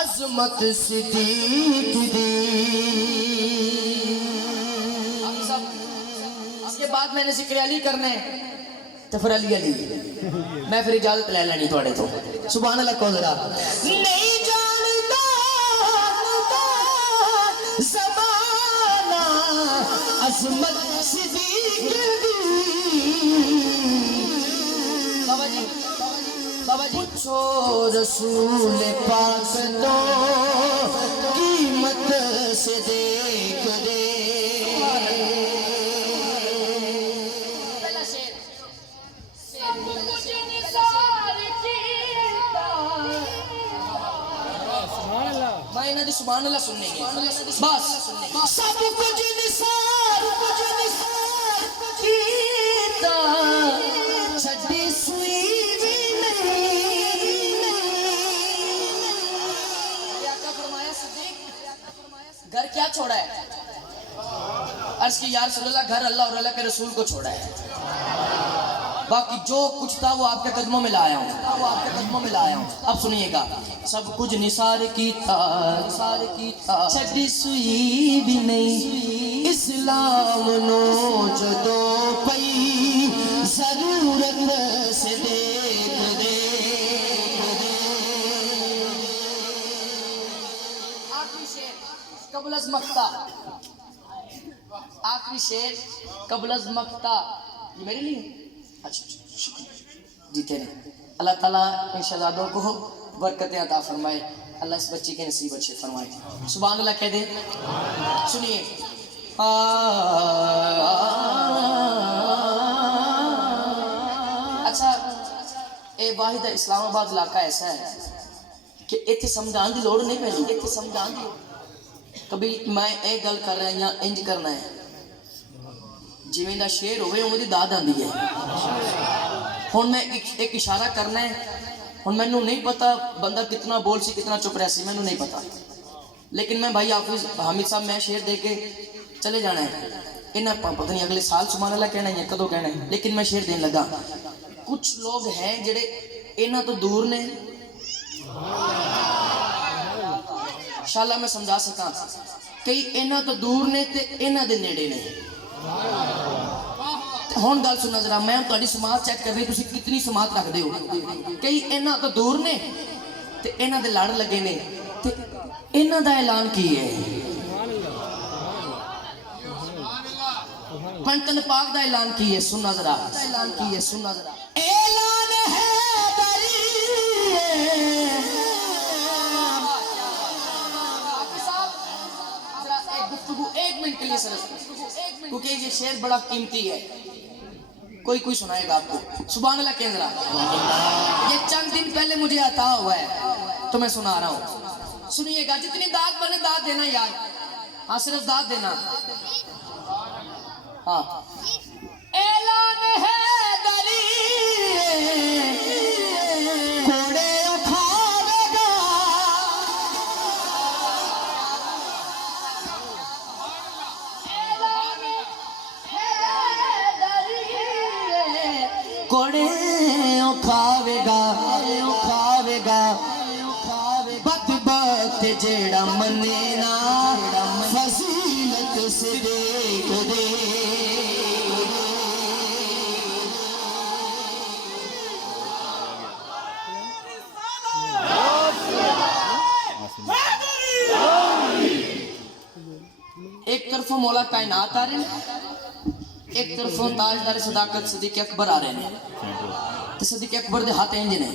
عظمت صدیق دی۔ اس کے بعد میں نے ذکر علی کرنا ہے تو پھر علی علی میں پھر اجازت لے لینی تھوڑے تو سبحان اللہ کو ذرا نہیں جانتا زمانہ عظمت صدیق دی۔ بابا جی پوچھو رسول پاک تو قیمت سے دیکھ دے۔ میں انہاں دی سبحان اللہ سننے گے بس سب کچھ نثار کیتا چھڈی سوئی بھی نہیں۔ آقا فرمایا صدیق گھر کیا چھوڑا ہے؟ عرض کی یا رسول اللہ گھر اللہ اور اللہ کے رسول کو چھوڑا ہے، باقی جو کچھ تھا وہ آپ کے قدموں میں لایا ہوں، اب سنیے گا سب کچھ نثار کیتا چھڈی سوئی بھی نہیں، اسلام نو جدو پئی ضرورت سے دیکھ دے۔ آخری شعر قبل از مقطع، آخری شعر قبل از مقطع، یہ میرے لیے اچھا شکریہ جی تیرے۔ اللہ تعالیٰ ان شہزادوں کو برکتیں عطا فرمائے، اللہ اس بچی کے نصیب اچھے فرمائے، سبحان اللہ کہہ دے۔ سنیے اچھا اے واحد اسلام آباد علاقہ ایسا ہے کہ اتنے سمجھان دی لوڑ نہیں پہنی، اتنے سمجھان دی کبھی میں ایک گل کر رہا یا انج کرنا ہے جویں دا شعر ہوئے وہ دی داد آندی ہے۔ ہن میں ایک اشارہ کرنا ہے، ہن میں نو نہیں پتا بندہ کتنا بول سی کتنا چپ رہا سی، میں نو نہیں پتا، لیکن میں بھائی حافظ حامد صاحب میں شعر دے کے چلے جانا ہے، انہیں پتہ نہیں اگلے سال سبحان اللہ کہنا ہے کدو کہنا ہے، لیکن میں شعر دین لگا۔ کچھ لوگ ہیں جڑے انہاں تو دور نے، انشاءاللہ میں سمجھا سکاں، کئی انہاں تو دور نے تے انہاں دے نیڑے نے۔ ہون گل سننا ذرا، میں تہاڈی سماعت چیک کر رہی تسی کتنی سماعت رکھ دے ہو۔ کئی انہاں تو دور نے تے انہاں دے لڑ لگے نے تے انہاں دا اعلان کی ہے، پنٹن پاک دا اعلان کی ہے، سننا ذرا اعلان کی ہے، سننا ذرا اعلان ہے بری گفتگو ایک منٹ کے لیے صرف، کیونکہ یہ شعر بڑا قیمتی ہے، کوئی سنائے گا آپ کو، سبحان اللہ کہہ ذرا۔ یہ چند دن پہلے مجھے عطا ہوا ہے تو میں سنا رہا ہوں، سنیے گا، جتنی داد بنے داد دینا یار، ہاں صرف داد دینا۔ ہاں اعلان ہے دری کوڑے اٹھاوے گا، کوڑے اٹھاوے گا بدبخت جیڑا منے نا فضیلت سے دیکھ دے۔ ایک طرف مولا کائنات آ رہے ہیں، ایک طرف تاجدار صداقت صدیق اکبر آ رہے ہیں، تو صدیق اکبر دے ہاتھ انج نے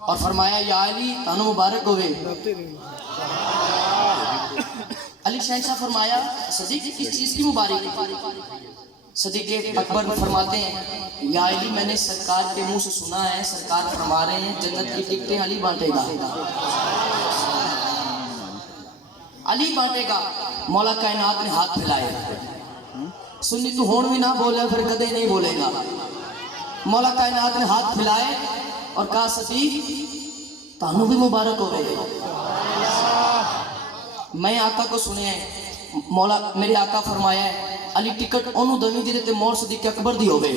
اور فرمایا یا علی تانو مبارک ہوئے۔ علی شہنشاہ فرمایا صدیق کس چیز کی مبارک؟ صدیق اکبر فرماتے ہیں یا علی میں نے سرکار کے منہ سے سنا ہے، سرکار فرما رہے ہیں جنت کی ٹکٹیں علی بانٹے گا، علی بانٹے گا۔ مولا کائنات نے ہاتھ پھیلائے، سنی تو ہون بھی نہ بولے پھر کدے نہیں بولے گا۔ مولا کائنات نے ہاتھ پھیلائے اور کہا صدیق تانوں بھی مبارک ہو گئے۔ میں آقا کو سنے ہیں، مولا میرے آقا فرمایا ہے علی ٹکٹ انہوں دویں جیدے تے مور صدیق اکبر دی ہو گئے۔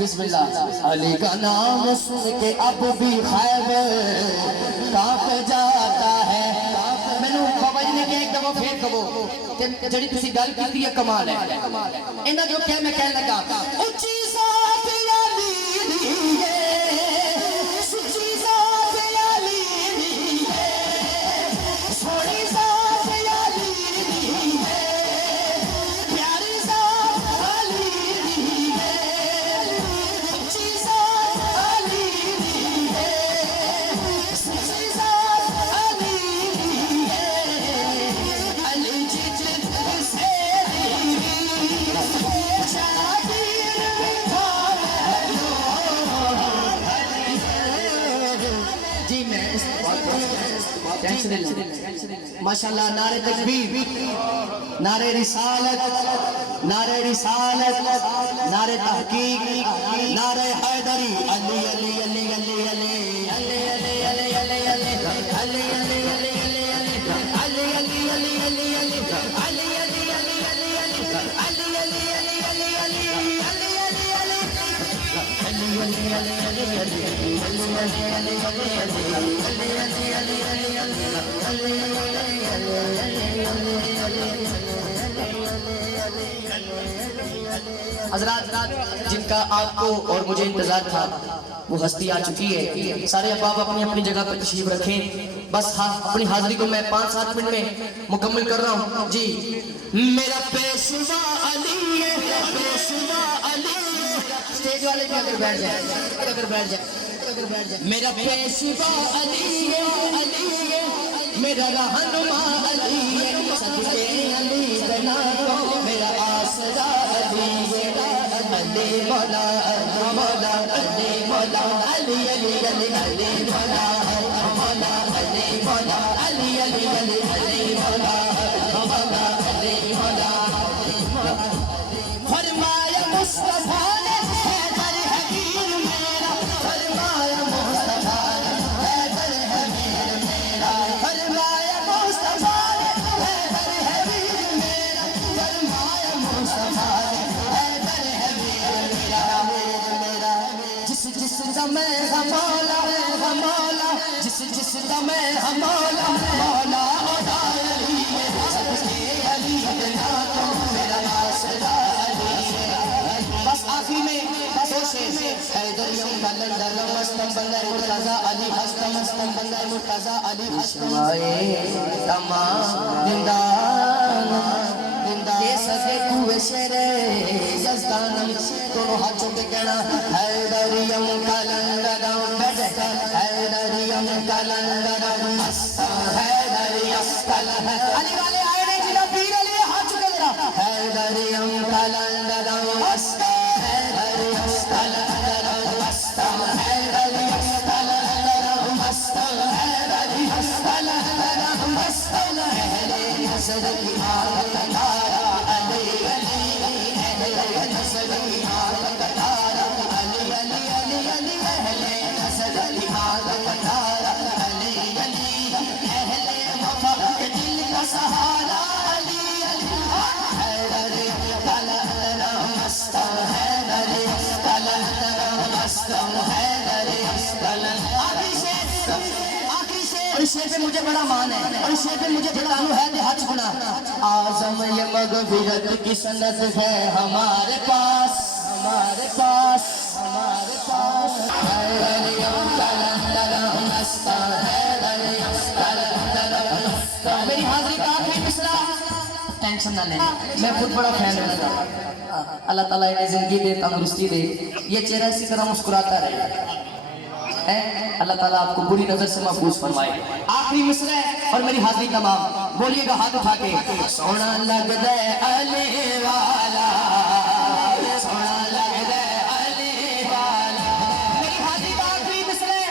بسم اللہ علی کا نام سن کے اب بھی خیبر کانپ جاتا ہے مینوں بابا جی نے کہ ایک دفعہ پھر کہو جڑی تسی گل کیتی ہے کمال ہے انہاں جو کہ میں کہنے لگا اونچی ذات علی دی ہے سچی ذات علی دی ہے سونی ذات علی دی ہے پیاری ذات علی دی ہے سچی ذات علی دی ہے سچی ذات علی دی ہے علی جت سے جی میں ماشاءاللہ نعرہ تکبیر نعرہ رسالت نعرہ تحقیق نعرہ حیدری علی علی علی علی علی علی علی علی علی علی علی حضرات جن کا آپ کو اور مجھے انتظار تھا وہ ہستی آ چکی ہے سارے احباب اپنی اپنی جگہ پر تشریف رکھیں بس اپنی حاضری کو میں 5-7 منٹ میں مکمل کر رہا ہوں جی میرا پیشوا علی ہے پیشوا علی اسٹیج والے بھی اگر بیٹھ جائیں میرا پیشوا علی ہے میرا رہنما علی ہے صدقے علی بنا تو میرا آسرا علی ہے علی مولا مولا علی مولا علی علی علی علی مولا مولا علی مولا علی علی علی علی مولا مولا علی مولا فرمایا مصطفیٰ نے حیدر حبیب میرا فرمایا مصطفیٰ نے حیدر حبیب میرا فرمایا مصطفیٰ نے حیدر حبیب میرا فرمایا مصطفیٰ نے حیدر حبیب میرا جس کا میں مولا مولا جس کا میں مولا مولا علی سب سے علی بنا تو میرا آسرا بس آخری میں حیدریم کلندر مستم بندر مرتضی علی ہستم مستم بندر مرتضی علی ہستم تمام زندان یہ سکے کوئے شیر یزدان دونوں ہاتھوں کے کہنا حیدریم کلندر حیدریم کلندر مستم حیدریم کلندر علی والے آئے نہیں جنہ پیر علی ہاتھ چکے ذرا حیدریم کلندر مستم اور اس شعر پہ مجھے بڑا مان ہے اور اس شعر پہ مجھے بڑا عنو ہے کہ حج گنا اعظم یہ مغفرت کی سند ہے ہمارے پاس ہمارے پاس ہمارے پاس حیدریم کلندر مستم حیدریم کلندر میری حاضری کا آخری مصرع ٹینشن نہ لیں میں خود بڑا فین ہوں اللہ تعالیٰ انہیں زندگی دے تندرستی دے یہ چہرہ اسی طرح مسکراتا رہے اللہ تعالیٰ آپ کو بری نظر سے محفوظ فرمائے آخری مصرع ہے اور میری حاضری تمام بولیے گا ہاتھ اٹھا کے سونا لگ دے علی والا سونا لگ دے علی والا میری حاضری کا آخری مصرع ہے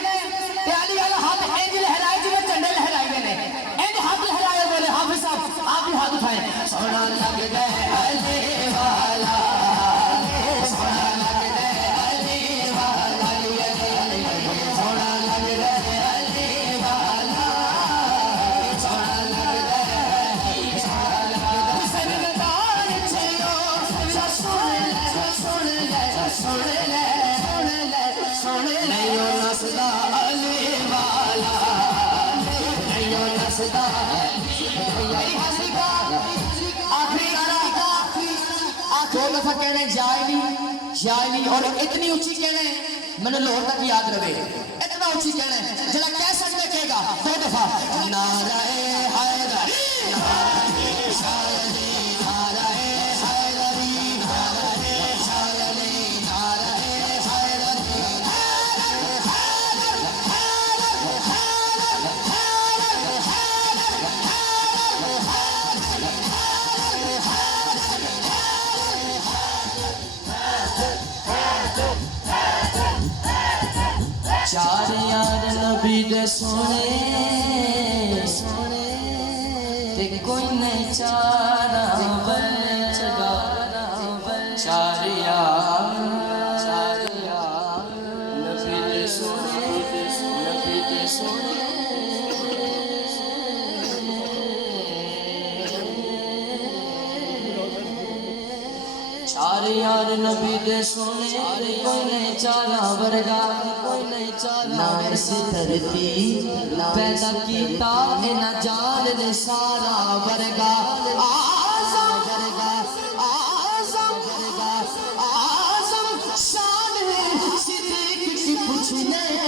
علی والا ہاتھ اینج لہرائے جی میں چنڈے لہرائے میں نے اینج ہاتھ لہرائے بولے حافظ صاحب آپ بھی ہاتھ اٹھائیں سونا لگ دے علی والا سونا لگ دے علی والا سونا لگ دے علی والا سونا لگ دے حسین دار چھیو دفعہ کہنا ہے یا علی یا علی، اور اتنی اونچی کہنا ہے میں نے لاہور تک یاد رہے، اتنا اونچی کہنا ہے جلا کہہ سکتے کہے گا 2 دفعہ نعرہ حیدری چار یار نبی دے سونے تے کوئی نہیں چارہ ورگا، چار یار نبی دے سونے، نبی دے سونے، چار یار نبی دے سونے کوئی نہیں چارہ ورگا، نہ اس دھرتی پیدا کیتا نہ جان نے سارا ورگا، آزم شان صدیق کی پوچھنے